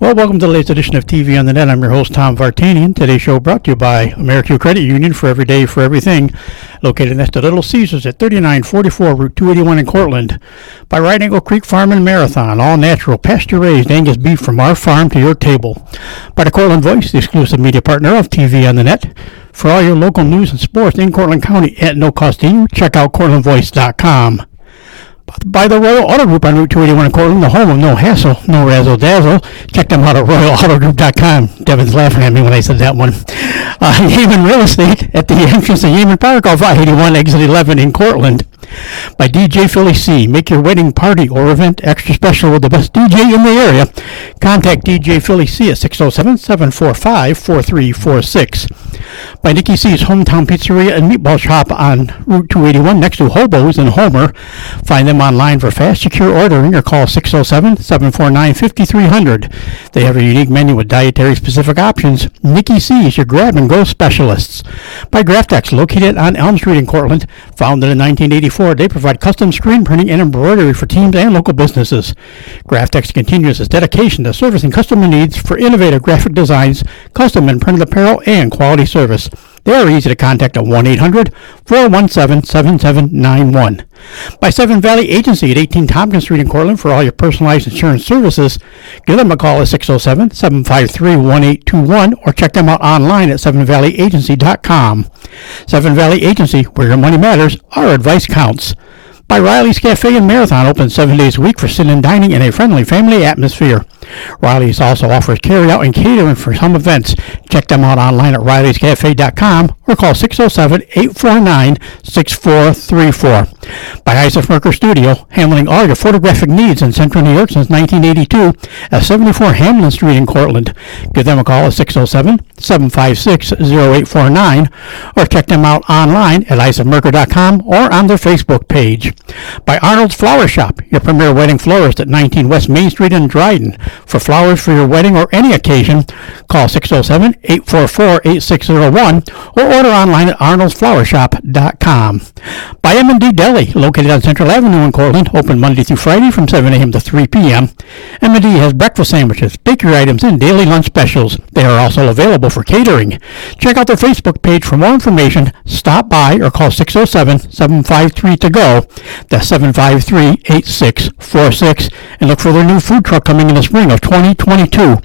Well, welcome to the latest edition of TV on the Net. I'm your host, Tom Vartanian. Today's show brought to you by American Credit Union for every day, for everything. Located next to Little Caesars at 3944 Route 281 in Cortland. By Right Angle Creek Farm and Marathon, all natural, pasture-raised Angus beef from our farm to your table. By the Cortland Voice, the exclusive media partner of TV on the Net. For all your local news and sports in Cortland County at no cost to you, check out CortlandVoice.com. By the Royal Auto Group on Route 281 in Cortland, the home of no hassle, no razzle-dazzle. Check them out at RoyalAutoGroup.com. Devin's laughing at me when I said that one. Yeaman Real Estate at the entrance of Yeaman Park off I-81, exit 11 in Cortland. By DJ Philly C. Make your wedding party or event extra special with the best DJ in the area. Contact DJ Philly C at 607-745-4346. By Nikki C's Hometown Pizzeria and Meatball Shop on Route 281 next to Hobo's in Homer. Find them online for fast, secure ordering or call 607-749-5300. They have a unique menu with dietary-specific options. Nikki C's, your grab-and-go specialists. By Graftex, located on Elm Street in Cortland. Founded in 1984, they provide custom screen printing and embroidery for teams and local businesses. Graftex continues its dedication to servicing customer needs for innovative graphic designs, custom and printed apparel, and quality service. They are easy to contact at 1-800-417-7791. By Seven Valley Agency at 18 Tompkins Street in Cortland for all your personalized insurance services. Give them a call at 607-753-1821 or check them out online at sevenvalleyagency.com. Seven Valley Agency, where your money matters, our advice counts. By Riley's Cafe and Marathon, open 7 days a week for sit-in dining in a friendly family atmosphere. Riley's also offers carry-out and catering for some events. Check them out online at rileyscafe.com or call 607-849-6434. By Isaac Studio, handling all your photographic needs in Central New York since 1982 at 74 Hamlin Street in Cortland. Give them a call at 607-756-0849 or check them out online at isaacmerker.com or on their Facebook page. By Arnold's Flower Shop, your premier wedding florist at 19 West Main Street in Dryden. For flowers for your wedding or any occasion, call 607-844-8601 or order online at arnoldsflowershop.com. By M&D Deli, located on Central Avenue in Cortland, open Monday through Friday from 7 a.m. to 3 p.m. M&D has breakfast sandwiches, bakery items, and daily lunch specials. They are also available for catering. Check out their Facebook page for more information. Stop by or call 607-753-TO-GO. That's 753-8646. And look for their new food truck coming in the spring of 2022.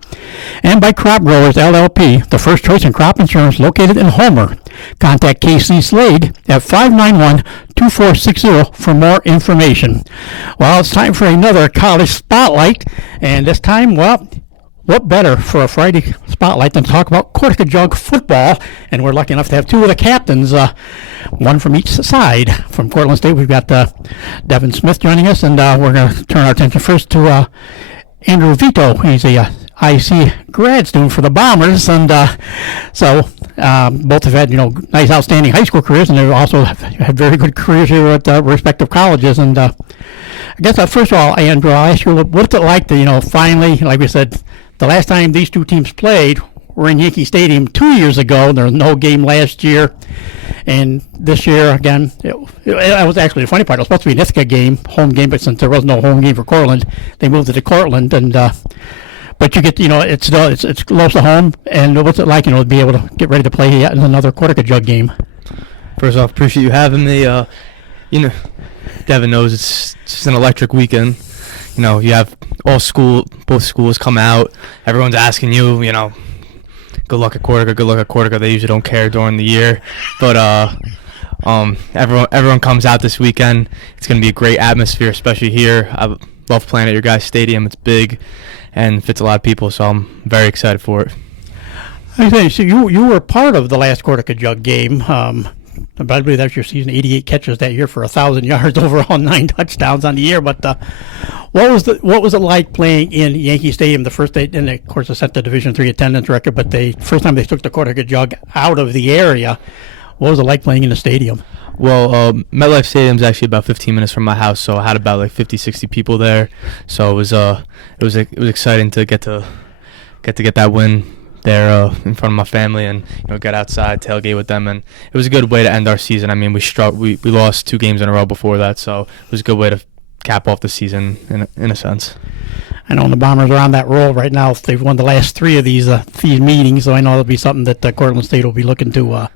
And by Crop Growers LLP, the first choice in crop insurance located in Homer. Contact KC Slade at 591-2460 for more information. Well, it's time for another college spotlight, and this time, well, what better for a Friday spotlight than to talk about Cortaca Jug football? And we're lucky enough to have two of the captains, one from each side. From Cortland State, we've got Devin Smith joining us, and we're going to turn our attention first to Andrew Vito. He's a IC grad student for the Bombers, and so both have had nice, outstanding high school careers, and they also have had very good careers here at respective colleges. And I guess first of all, Andrew, I'll ask you, what's it like to finally, like we said, the last time these two teams played were in Yankee Stadium 2 years ago. There was no game last year, and this year again, it was actually the funny part. It was supposed to be an Ithaca game, home game, but since there was no home game for Cortland, they moved it to Cortland. And but you get, it's close to home. And what's it like, to be able to get ready to play yet in another Cortaca Jug game? First off, appreciate you having me. Devin knows it's just an electric weekend. You have both schools come out. Everyone's asking you, good luck at Cortaca, good luck at Cortaca. They usually don't care during the year, but everyone comes out this weekend. It's going to be a great atmosphere, especially here. I love playing at your guys' stadium. It's big and fits a lot of people, so I'm very excited for it. Okay, so you were part of the last Cortaca Jug game. I believe that was your season, 88 catches that year for 1,000 yards overall, 9 touchdowns on the year. But what was it like playing in Yankee Stadium the first day? And of course, it set the Division III attendance record. But the first time they took the Cortaca Jug out of the area, what was it like playing in the stadium? Well, MetLife Stadium is actually about 15 minutes from my house, so I had about 50, 60 people there. So it was exciting to get that win there in front of my family, and get outside, tailgate with them, and it was a good way to end our season. I mean, we lost 2 games in a row before that, so it was a good way to cap off the season in a sense. I know the Bombers are on that roll right now. They've won the last three of these meetings, so I know it'll be something that Cortland State will be looking to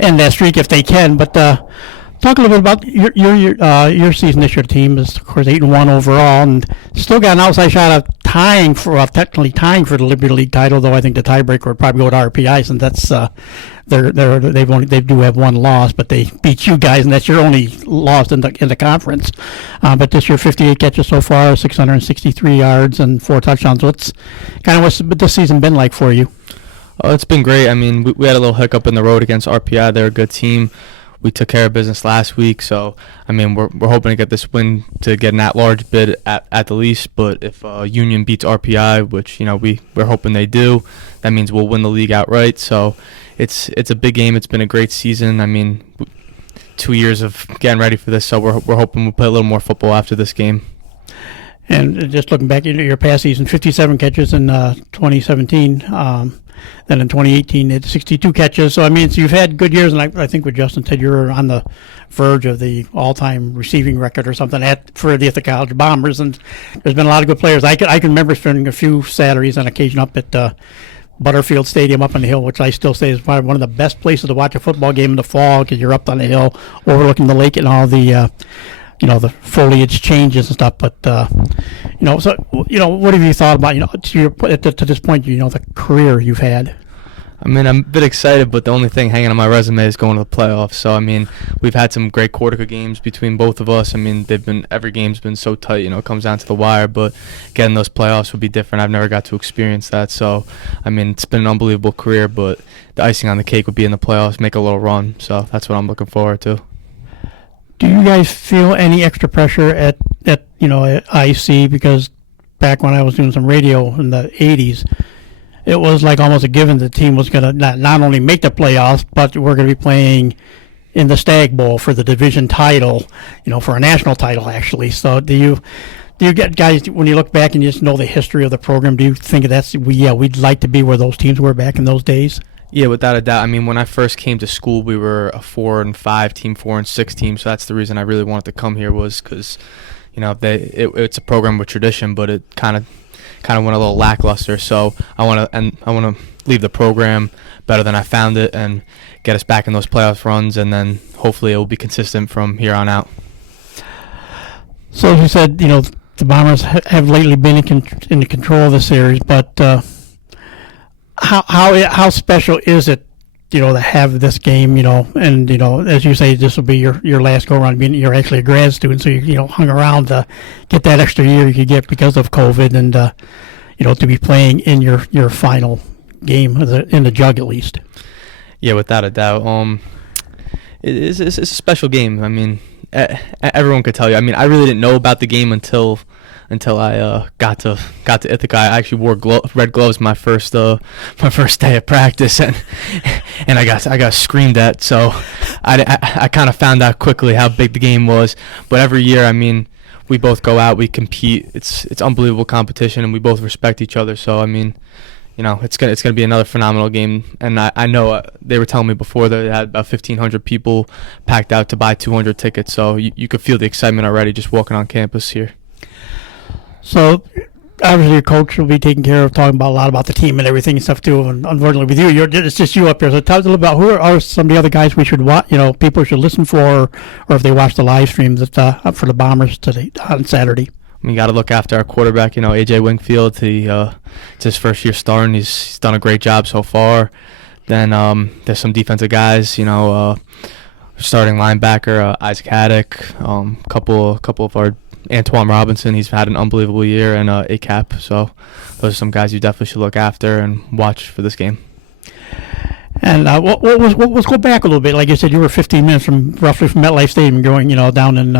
end that streak if they can. But talk a little bit about your season this year. The team is, of course, 8-1 overall, and still got an outside shot of technically tying for the Liberty League title. Though I think the tiebreaker would probably go to RPI, since that's they do have one loss, but they beat you guys, and that's your only loss in the conference. But this year, 58 catches so far, 663 yards, and 4 touchdowns. What's this season been like for you? Oh, it's been great. I mean, we had a little hiccup in the road against RPI. They're a good team. We took care of business last week, so I mean we're hoping to get this win to get an at-large bid at the least. But if Union beats RPI, which we're hoping they do, that means we'll win the league outright. So it's a big game. It's been a great season. I mean, 2 years of getting ready for this, so we're hoping we'll play a little more football after this game. And just looking back into your past season, 57 catches in 2017. Then in 2018, it 62 catches. So, I mean, you've had good years, and I think what Justin said, you're on the verge of the all-time receiving record or something for the Ithaca College Bombers, and there's been a lot of good players. I can remember spending a few Saturdays on occasion up at Butterfield Stadium up on the hill, which I still say is probably one of the best places to watch a football game in the fall, because you're up on the hill overlooking the lake and all the the foliage changes and stuff. But what have you thought about to this point, the career you've had? I mean, I'm a bit excited, but the only thing hanging on my resume is going to the playoffs. So I mean, we've had some great Cortaca games between both of us. I mean, every game's been so tight. It comes down to the wire. But getting those playoffs would be different. I've never got to experience that. So I mean, it's been an unbelievable career. But the icing on the cake would be in the playoffs, make a little run. So that's what I'm looking forward to. Do you guys feel any extra pressure at IC? Because back when I was doing some radio in the 80s, it was like almost a given the team was going to not only make the playoffs, but we're going to be playing in the Stag Bowl for the division title, for a national title, actually. So do you get guys, when you look back and you just know the history of the program, do you think we'd like to be where those teams were back in those days? Yeah, without a doubt. I mean, when I first came to school, we were a 4-5 team, 4-6 team. So that's the reason I really wanted to come here, was because, it's a program with tradition, but it kind of went a little lackluster. So I want to leave the program better than I found it and get us back in those playoff runs, and then hopefully it will be consistent from here on out. So as you said, the Bombers have lately been in control of the series, but how special is it, to have this game, and as you say, this will be your last go around. You're actually a grad student, so you hung around to get that extra year you could get because of COVID, and to be playing in your final game in the jug at least. Yeah, without a doubt. It's a special game. I mean, everyone could tell you. I mean, I really didn't know about the game until I got to Ithaca. I actually wore red gloves my first day of practice, and I got screamed at. So I kind of found out quickly how big the game was. But every year, I mean, we both go out, we compete. It's unbelievable competition, and we both respect each other. So I mean, it's gonna be another phenomenal game. And I know they were telling me before that they had about 1,500 people packed out to buy 200 tickets. So you could feel the excitement already just walking on campus here. So, obviously, your coach will be taking care of talking about a lot about the team and everything and stuff too. And unfortunately, with you, it's just you up here. So, tell us a little about who are some of the other guys we should watch. People should listen for, or if they watch the live stream that's up for the Bombers today on Saturday. We got to look after our quarterback. AJ Wingfield. It's his first year starting. He's done a great job so far. Then there's some defensive guys. Starting linebacker Isaac Haddock. Couple of our. Antoine Robinson, he's had an unbelievable year, and ACAP. So those are some guys you definitely should look after and watch for this game. And let's go back a little bit. Like you said, you were 15 minutes roughly from MetLife Stadium, going down in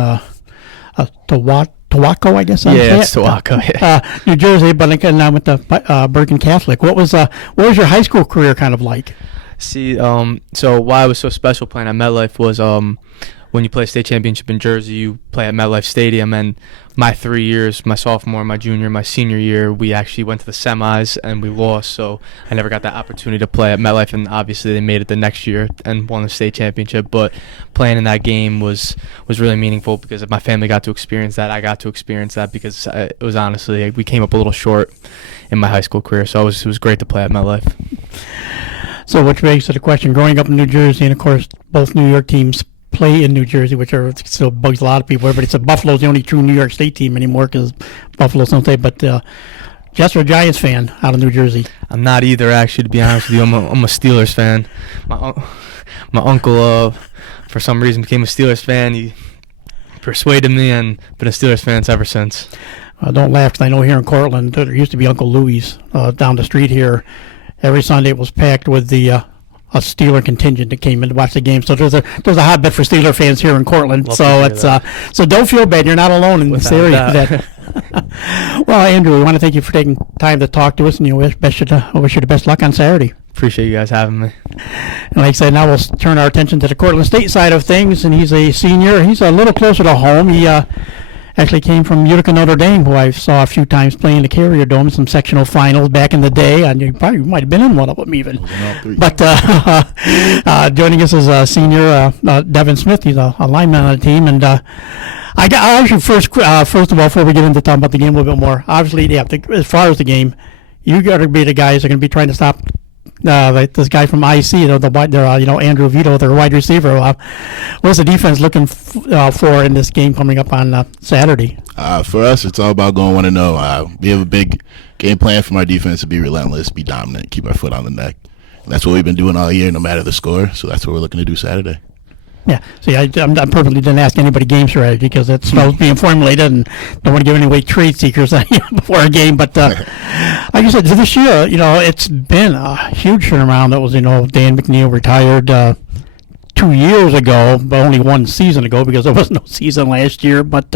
Towako, I guess. It's Towako. Yeah. New Jersey, but now with the Bergen Catholic. What was your high school career kind of like? See, so why it was so special playing at MetLife was when you play a state championship in Jersey, you play at MetLife Stadium. And my 3 years, my sophomore, my junior, my senior year, we actually went to the semis and we lost. So I never got that opportunity to play at MetLife. And obviously they made it the next year and won the state championship. But playing in that game was really meaningful because my family got to experience that. I got to experience that because it was honestly, we came up a little short in my high school career. So it was great to play at MetLife. So which begs to the question, growing up in New Jersey, and of course both New York teams play in New Jersey, which still bugs a lot of people. Everybody said Buffalo's the only true New York State team anymore because Buffalo's don't they? But just a Giants fan out of New Jersey. I'm not either, actually, to be honest with you. I'm a Steelers fan. My uncle, for some reason, became a Steelers fan. He persuaded me and been a Steelers fan ever since. Don't laugh, because I know here in Cortland, there used to be Uncle Louie's down the street here. Every Sunday it was packed with a Steeler contingent that came in to watch the game. So there's a hotbed for Steeler fans here in Cortland. So don't feel bad. You're not alone in this area. Well, Andrew, we want to thank you for taking time to talk to us, and wish you the best luck on Saturday. Appreciate you guys having me. And like I said, now we'll turn our attention to the Cortland State side of things, and he's a senior. He's a little closer to home. He actually came from Utica Notre Dame, who I saw a few times playing the Carrier Dome in some sectional finals back in the day. And you probably might have been in one of them even. But joining us is senior Devin Smith. He's a lineman on the team. And I actually first of all, before we get into talking about the game a little bit more, obviously, as far as the game, you got to be the guys that are going to be trying to stop like this guy from IC, Andrew Vito, their wide receiver. What's the defense looking for in this game coming up on Saturday? For us, it's all about going 1-0. We have a big game plan from our defense to be relentless, be dominant, keep our foot on the neck. And that's what we've been doing all year, no matter the score. So that's what we're looking to do Saturday. Yeah, see, I purposely didn't ask anybody game strategy because it's being formulated and don't want to give any away trade seekers before a game. But like you said, this year, it's been a huge turnaround. That was, Dan McNeil retired 2 years ago, but only one season ago because there was no season last year. But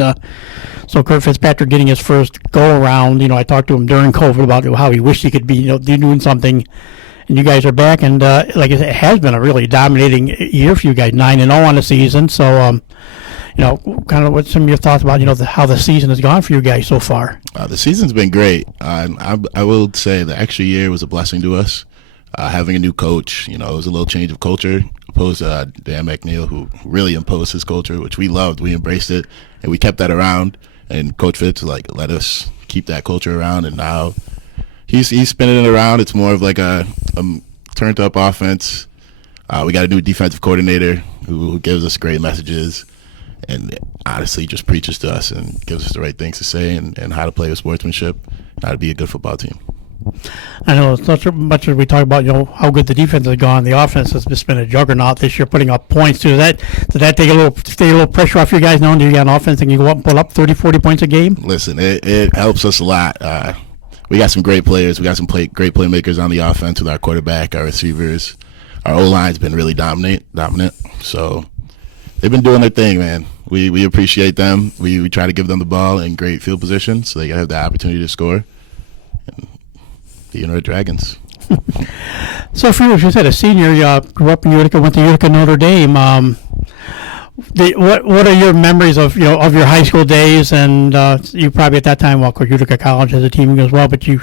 so Kurt Fitzpatrick getting his first go around, I talked to him during COVID about how he wished he could be, doing something. And you guys are back, and like I said, it has been a really dominating year for you guys, 9-0 on the season. So, kind of what some of your thoughts about, how the season has gone for you guys so far? The season's been great. I will say the extra year was a blessing to us. Having a new coach, it was a little change of culture, opposed to Dan McNeil, who really imposed his culture, which we loved. We embraced it, and we kept that around. And Coach Fitz let us keep that culture around, and now he's spinning it around. It's more of like a turned up offense. We got a new defensive coordinator who gives us great messages and honestly just preaches to us and gives us the right things to say and how to play with sportsmanship, and how to be a good football team. I know it's not so much as we talk about how good the defense has gone. The offense has just been a juggernaut this year, putting up points too. Did that take a little pressure off you guys knowing you got an offense and you go up and pull up 30-40 points a game? Listen, it helps us a lot. We got some great players. We got some great playmakers on the offense with our quarterback, our receivers. Our O-line's been really dominant. So they've been doing their thing, man. We appreciate them. We try to give them the ball in great field position so they can have the opportunity to score. And the Red Dragons. So for you, as you said, a senior, you grew up in Utica, went to Utica Notre Dame. What are your memories of of your high school days? And you probably at that time, of course, Utica College has a team as well, but you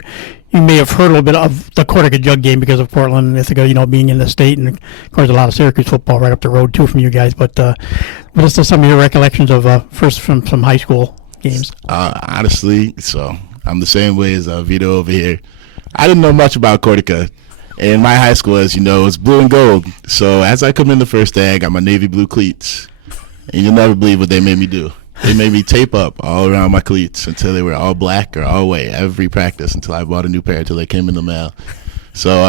may have heard a little bit of the Cortaca Jug game because of Portland and Ithaca, being in the state, and of course a lot of Syracuse football right up the road too from you guys. But what are some of your recollections of first from some high school games? Honestly, so I'm the same way as Vito over here. I didn't know much about Cortaca. And my high school, as you know, is blue and gold. So as I come in the first day, I got my navy blue cleats. And you'll never believe what they made me do. They made me tape up all around my cleats until they were all black or all white every practice until I bought a new pair until they came in the mail. So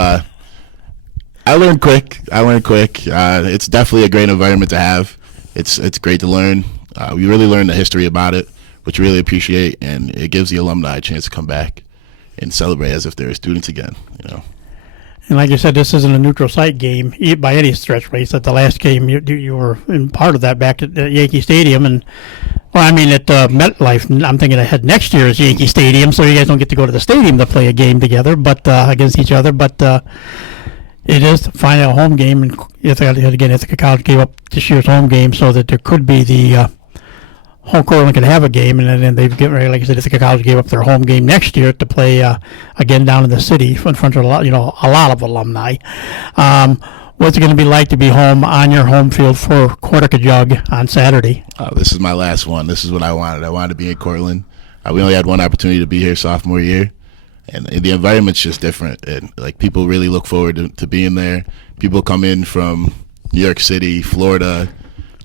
I learned quick. It's definitely a great environment to have. It's great to learn. We really learned the history about it, which we really appreciate, and it gives the alumni a chance to come back and celebrate as if they're students again, And like you said, this isn't a neutral site game by any stretch. But you said the last game you were in part of that back at Yankee Stadium, and at MetLife. I'm thinking ahead next year is Yankee Stadium, so you guys don't get to go to the stadium to play a game together, but against each other. But It is finally a home game, and Ithaca College gave up this year's home game so that there could be the home Cortland could have a game, and then they've given, like I said, Ithaca College gave up their home game next year to play again down in the city in front of a lot of alumni. What's it going to be like to be home on your home field for Cortaca Jug on Saturday? This is my last one. This is what I wanted. I wanted to be in Cortland. We only had one opportunity to be here sophomore year, and the environment's just different. And like people really look forward to being there. People come in from New York City, Florida,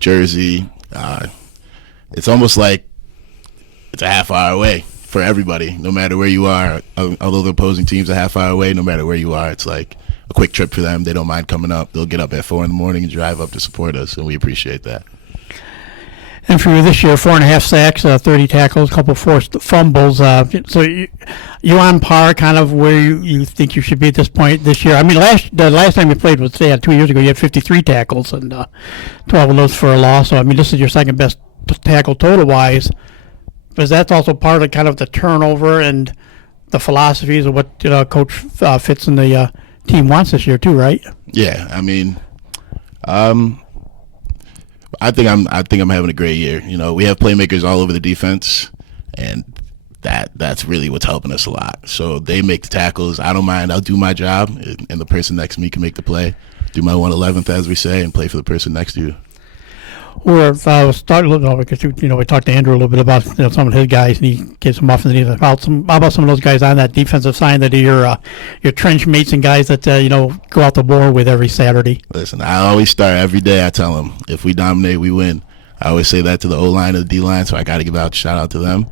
Jersey. It's almost like it's a half hour away for everybody, no matter where you are. Although the opposing team's a half hour away, no matter where you are, it's like a quick trip for them. They don't mind coming up. They'll get up at 4 in the morning and drive up to support us, and we appreciate that. And for you this year, 4.5 sacks, 30 tackles, a couple forced fumbles. So you on par, kind of where you think you should be at this point this year. I mean, the last time you played was 2 years ago. You had 53 tackles and 12 of those for a loss. So I mean, this is your second best tackle total wise. But that's also part of kind of the turnover and the philosophies of what Coach Fitz and the team wants this year too, right? Yeah, I mean, I think I'm having a great year. We have playmakers all over the defense, and that's really what's helping us a lot. So they make the tackles. I don't mind. I'll do my job, and the person next to me can make the play. Do my 1/11th, as we say, and play for the person next to you. Or starting a little because we talked to Andrew a little bit about some of his guys, and he gave some offensive defense. How about some of those guys on that defensive side that are your trench mates and guys that go out the war with every Saturday? Listen, I always start every day. I tell them if we dominate, we win. I always say that to the O line and the D line, so I got to give out a shout out to them.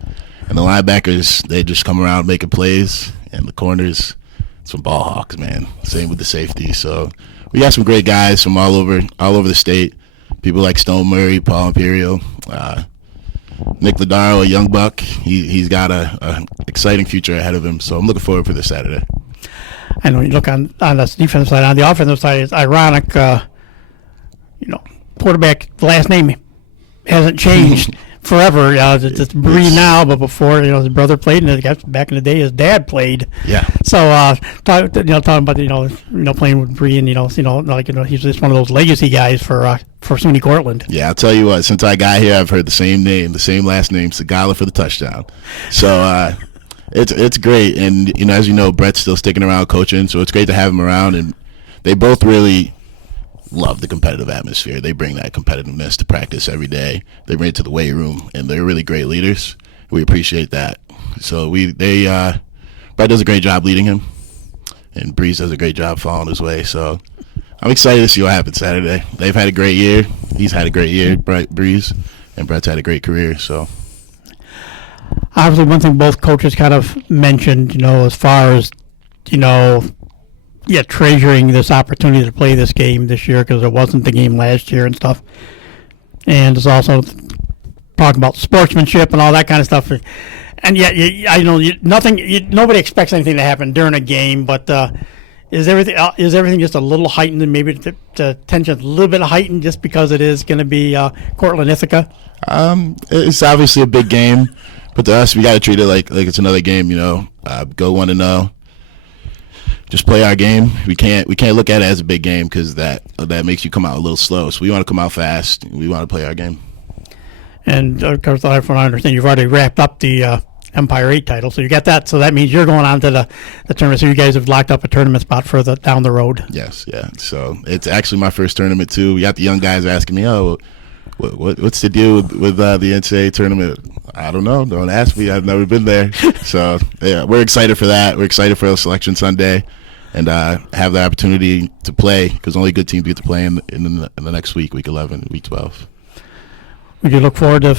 And the linebackers, they just come around making plays, and the corners, some ball hawks, man. Same with the safety. So we got some great guys from all over the state. People like Stone Murray, Paul Imperial, Nick Ladaro, a young buck. He's got a exciting future ahead of him. So I'm looking forward for this Saturday. And when you look on the defensive side, on the offensive side, it's ironic. Quarterback, the last name hasn't changed forever. It's Bree now, but before his brother played, and back in the day his dad played. Yeah. So talking about playing with Bree, and he's just one of those legacy guys for SUNY Cortland. Yeah, I'll tell you what. Since I got here, I've heard the same name, the same last name, Segala for the touchdown. So it's great, and as you know, Brett's still sticking around coaching, so it's great to have him around, and they both really love the competitive atmosphere. They bring that competitiveness to practice every day. They bring it to the weight room, and they're really great leaders. We appreciate that. So Brett does a great job leading him, and Breeze does a great job following his way. So I'm excited to see what happens Saturday. They've had a great year. He's had a great year, Breeze, and Brett's had a great career. So obviously, one thing both coaches kind of mentioned, as far as treasuring this opportunity to play this game this year because it wasn't the game last year and stuff. And it's also talking about sportsmanship and all that kind of stuff. And yet, nobody expects anything to happen during a game, but is everything just a little heightened, and maybe the tension's a little bit heightened just because it is going to be Cortland Ithaca? It's obviously a big game, but to us, we got to treat it like it's another game. Go 1-0. Just play our game. We can't look at it as a big game because that makes you come out a little slow. So we want to come out fast. We want to play our game. And of course, from what I understand, you've already wrapped up the Empire 8 title, so you got that. So that means you're going on to the tournament. So you guys have locked up a tournament spot further down the road. Yes, yeah. So it's actually my first tournament too. We got the young guys asking me, "Oh, what's the deal with the NCAA tournament?" I don't know. Don't ask me. I've never been there. So yeah, we're excited for that. We're excited for Selection Sunday, and have the opportunity to play because only good teams get to play in the next week, week 11, week 12. Would you look forward to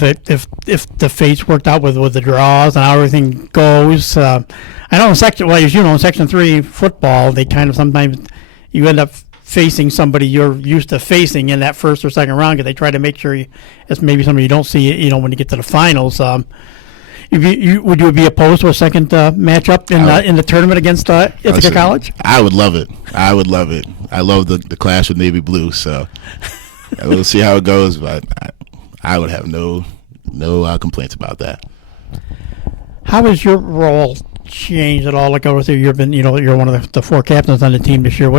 if the fates worked out with the draws and how everything goes? I know in Section 3 football, they kind of sometimes you end up facing somebody you're used to facing in that first or second round because they try to make sure it's maybe somebody you don't see when you get to the finals. Would you be opposed to a second matchup in the tournament against Ithaca College? I would love it. I love the clash with Navy Blue. So we'll see how it goes, but I would have no complaints about that. How has your role changed at all? Like you've been, you're one of the 4 captains on the team this year.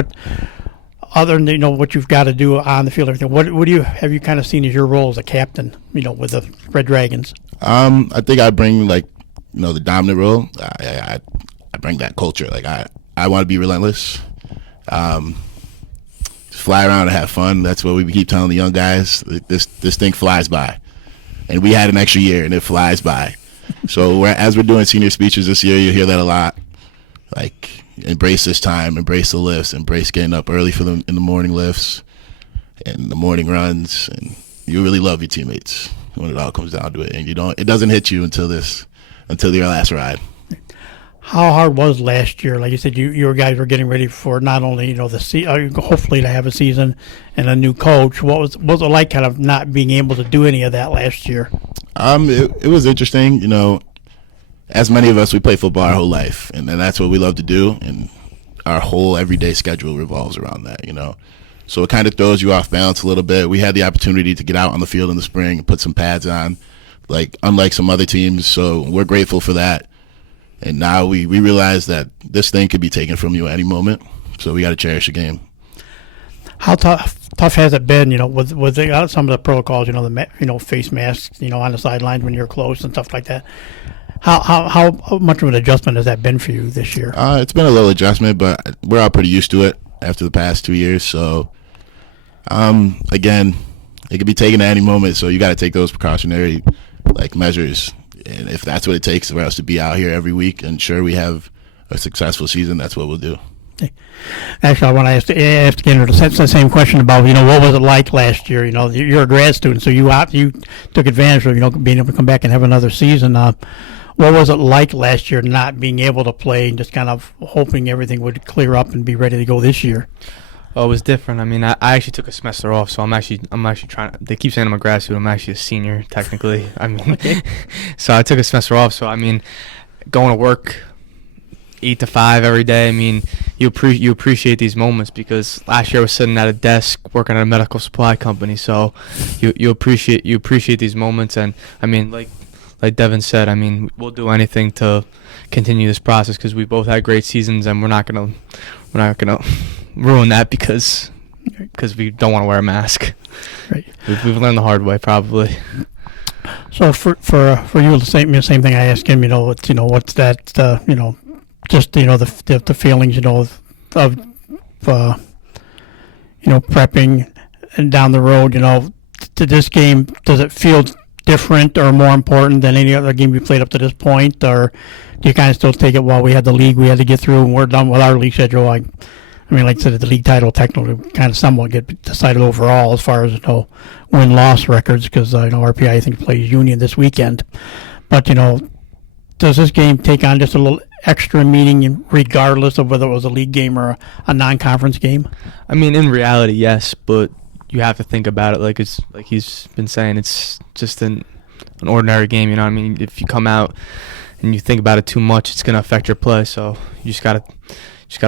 other than what you've got to do on the field, and everything, what do you have you kind of seen as your role as a captain? With the Red Dragons. I think I bring the dominant role. I bring that culture. Like I want to be relentless. Fly around and have fun. That's what we keep telling the young guys. This thing flies by, and we had an extra year, and it flies by. So as we're doing senior speeches this year, you hear that a lot. Like, embrace this time, embrace the lifts, embrace getting up early for them in the morning lifts and the morning runs, and you really love your teammates when it all comes down to it, and it doesn't hit you until your last ride. How hard was last year? Like you said, your guys were getting ready for not only hopefully to have a season and a new coach. What was it like, kind of not being able to do any of that last year? It was interesting. As many of us, we play football our whole life, and that's what we love to do, and our whole everyday schedule revolves around that. So it kind of throws you off balance a little bit. We had the opportunity to get out on the field in the spring and put some pads on, unlike some other teams. So we're grateful for that. And now we realize that this thing could be taken from you at any moment. So we got to cherish the game. How tough has it been? With some of the protocols, the face masks, on the sidelines when you're close and stuff like that. How much of an adjustment has that been for you this year? It's been a little adjustment, but we're all pretty used to it after the past 2 years. So, again, it could be taken at any moment. So you got to take those precautionary measures. And if that's what it takes for us to be out here every week and ensure we have a successful season, that's what we'll do. Actually, I want to ask again the same question about what was it like last year? You're a grad student, so you took advantage of being able to come back and have another season. What was it like last year, not being able to play and just kind of hoping everything would clear up and be ready to go this year? Oh, it was different. I mean, I actually took a semester off, so I'm actually trying to. They keep saying I'm a grad student. I'm actually a senior, technically. I mean, so I took a semester off. So I mean, going to work 8 to 5 every day. I mean, you appreciate these moments, because last year I was sitting at a desk working at a medical supply company. So you appreciate these moments, and I mean, like Devin said, I mean, we'll do anything to continue this process, because we both had great seasons, and we're not gonna ruin that because we don't want to wear a mask. Right. We've learned the hard way, probably. So for you, the same thing I asked him. What's that? Just the feelings. Of prepping and down the road. To this game, does it feel different or more important than any other game we played up to this point, or do you kind of still take it? Well, we had the league we had to get through, and we're done with our league schedule. I mean, like I said, the league title technically kind of somewhat get decided overall as far as win-loss records, because RPI I think plays Union this weekend. But does this game take on just a little extra meaning regardless of whether it was a league game or a non-conference game? I mean, in reality, yes, but you have to think about it like he's been saying. It's just an ordinary game. You know what I mean? If you come out and you think about it too much, it's going to affect your play. So you just gotta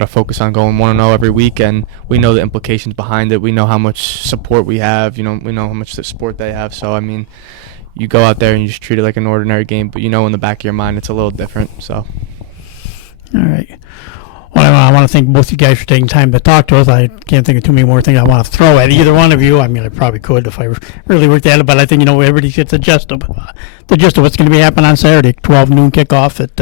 focus on going 1-0 every week, and we know the implications behind it. We know how much support we have. We know how much support they have. So I mean, you go out there and you just treat it like an ordinary game, but in the back of your mind it's a little different. So. All right. Well, I want to thank both you guys for taking time to talk to us. I can't think of too many more things I want to throw at either one of you. I mean, I probably could if I really worked at it, but I think everybody gets the gist of what's going to be happening on Saturday. 12 noon kickoff at.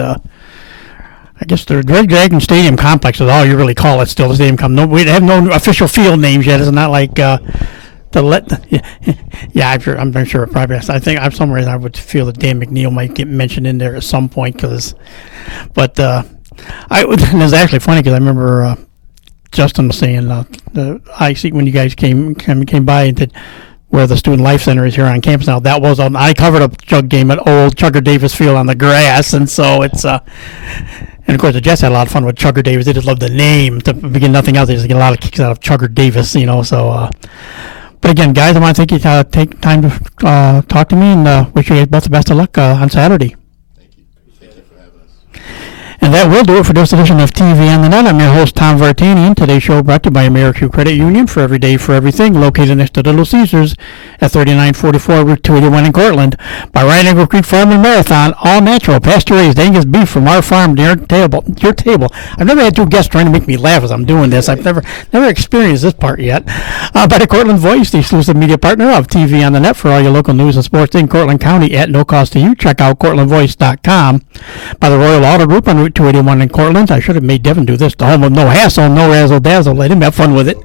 I guess the Red Dragon Stadium Complex is all you really call it. Still, the stadium complex. We have no official field names yet. It's not like I'm sure it probably. I think for some reason I would feel that Dan McNeil might get mentioned in there at some point, it's actually funny because I remember Justin was saying I see when you guys came by and did where the Student Life Center is here on campus now. That was I covered a Chug game at old Chugger Davis Field on the grass, and so it's and of course the Jets had a lot of fun with Chugger Davis. They just loved the name. To begin nothing else, they just get a lot of kicks out of Chugger Davis, So, but again, guys, I want to thank you take time to talk to me, and wish you guys both the best of luck on Saturday. Thank you for having us. And that will do it for this edition of TV on the Net. I'm your host, Tom Vartanian. Today's show brought to you by AmeriQ Credit Union, for every day, for everything, located next to Little Caesars at 3944 Route 281 in Cortland. By Ryan Eagle Creek Farm and Marathon, all natural, pasture-raised Angus beef from our farm to your table. I've never had two guests trying to make me laugh as I'm doing this. I've never experienced this part yet. By the Cortland Voice, the exclusive media partner of TV on the Net for all your local news and sports in Cortland County at no cost to you. Check out CortlandVoice.com. By the Royal Auto Group on Route 281 in Cortland. I should have made Devin do this. The home of no hassle, no razzle dazzle. Let him have fun with it.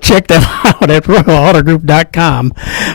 Check them out at RoyalAutoGroup.com.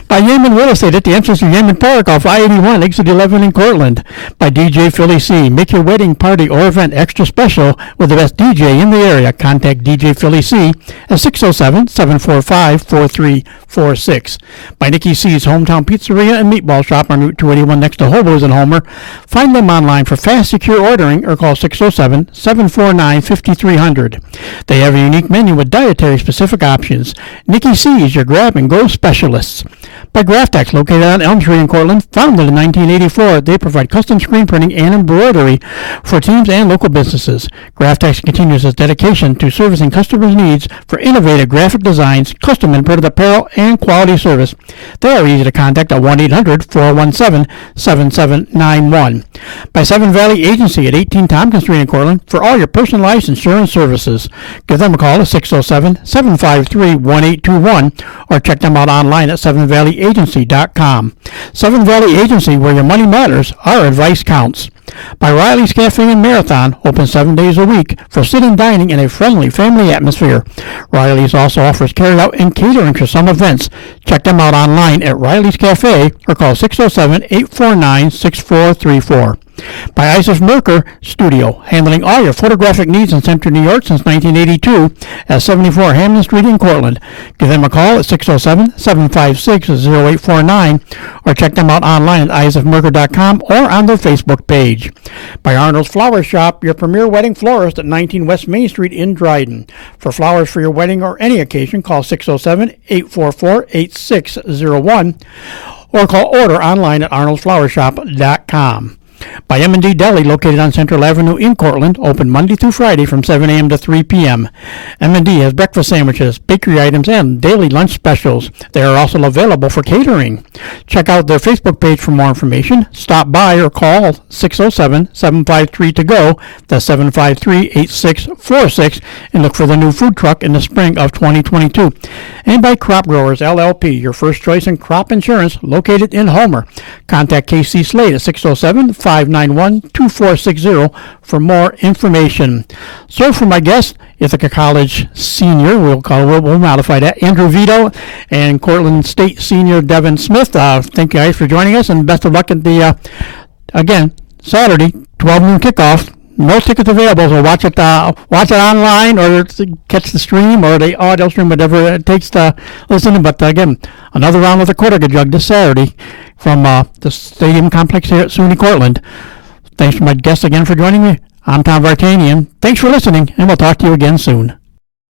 By Yemen Real Estate at the entrance to Yemen Park off I-81, exit 11 in Cortland. By DJ Philly C. Make your wedding, party, or event extra special with the best DJ in the area. Contact DJ Philly C at 607-745-4346. By Nikki C's Hometown Pizzeria and Meatball Shop on Route 281 next to Hobo's and Homer. Find them online for fast, secure ordering or call 607-749-5300. They have a unique menu with dietary specific options. Nikki C is your grab-and-go specialists. By Graftex, located on Elm Street in Cortland, founded in 1984, they provide custom screen printing and embroidery for teams and local businesses. Graftex continues its dedication to servicing customers' needs for innovative graphic designs, custom and printed apparel, and quality service. They are easy to contact at 1-800-417-7791. By Seven Valley Agency at 18 Tompkins Street in Cortland for all your personalized insurance services. Give them a call at 607-753-1821 or check them out online at sevenvalleyagency.com. Seven Valley Agency, where your money matters, our advice counts. By Riley's Cafe and Marathon, open 7 days a week for sit-in dining in a friendly family atmosphere. Riley's also offers carry-out and catering for some events. Check them out online at Riley's Cafe or call 607-849-6434. By Isaac Merker Studio, handling all your photographic needs in Central New York since 1982 at 74 Hamden Street in Cortland. Give them a call at 607-756-0849 or check them out online at isaacmerker.com or on their Facebook page. By Arnold's Flower Shop, your premier wedding florist at 19 West Main Street in Dryden. For flowers for your wedding or any occasion, call 607-844-8601 or call order online at arnoldsflowershop.com. By M&D Deli, located on Central Avenue in Cortland, open Monday through Friday from 7 a.m. to 3 p.m. M&D has breakfast sandwiches, bakery items, and daily lunch specials. They are also available for catering. Check out their Facebook page for more information. Stop by or call 607-753-TO-GO, that's 753-8646, and look for the new food truck in the spring of 2022. And by Crop Growers LLP, your first choice in crop insurance, located in Homer. Contact KC Slade at 607-591-2460 for more information. So for my guest, Ithaca College senior, we'll modify that, Andrew Vito, and Cortland State senior Devin Smith. Thank you guys for joining us, and best of luck at the, again, Saturday, 12 noon kickoff. No tickets available, so watch it online or catch the stream or the audio stream, whatever it takes to listen. But again, another round of the Cortaca Jug this Saturday from the stadium complex here at SUNY Cortland. Thanks to my guests again for joining me. I'm Tom Vartanian. Thanks for listening, and we'll talk to you again soon.